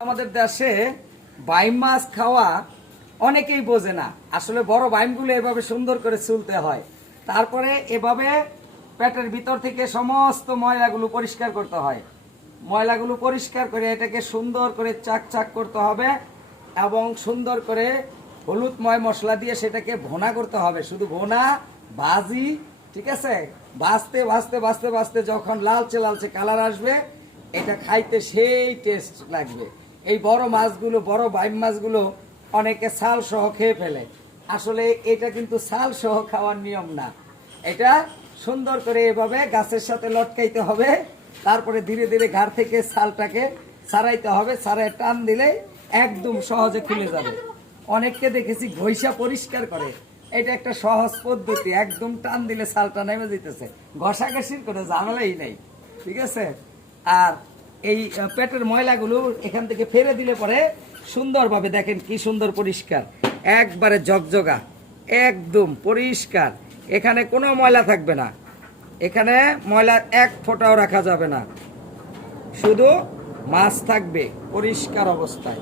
আমাদের দেশে বাইম মাছ খাওয়া অনেকেই বোঝে না। আসলে বড় বাইমগুলো এভাবে সুন্দর করে চুলতে হয়, তারপরে এভাবে পেটের ভিতর থেকে সমস্ত ময়লাগুলো পরিষ্কার করতে হয়। ময়লাগুলো পরিষ্কার করে এটাকে সুন্দর করে চাক চাক করতে হবে এবং সুন্দর করে হলুদময় মশলা দিয়ে সেটাকে ভোনা করতে হবে। শুধু ভোনা, ভাজি, ঠিক আছে? ভাজতে ভাজতে ভাজতে ভাজতে যখন লালচে লালচে কালার আসবে, এটা খাইতে সেই টেস্ট লাগবে। এই বড় মাছগুলো, বড় বাইম মাছগুলো অনেকে ছাল সহ খেয়ে ফেলে। আসলে এটা কিন্তু ছাল সহ খাওয়ার নিয়ম না। এটা সুন্দর করে এভাবে গাছের সাথে লটকাইতে হবে, তারপরে ধীরে ধীরে ঘাড় থেকে ছালটাকে ছাড়াইতে হবে। ছাড়াই টান দিলে একদম সহজে খুলে যাবে। অনেককে দেখেছি ঘষা পরিষ্কার করে, এটা একটা সহজ পদ্ধতি। একদম টান দিলে ছালটা নেমে যেতেছে, ঘষাঘষির কোনো ঝামেলাই নেই, ঠিক আছে? আর এই পেটের ময়লাগুলো এখান থেকে ফেলে দিলে পরে সুন্দরভাবে দেখেন কি সুন্দর পরিষ্কার, একবারে জগজগা, একদম পরিষ্কার। এখানে কোনো ময়লা থাকবে না, এখানে ময়লা এক ফোঁটাও রাখা যাবে না, শুধু মাছ থাকবে পরিষ্কার অবস্থায়।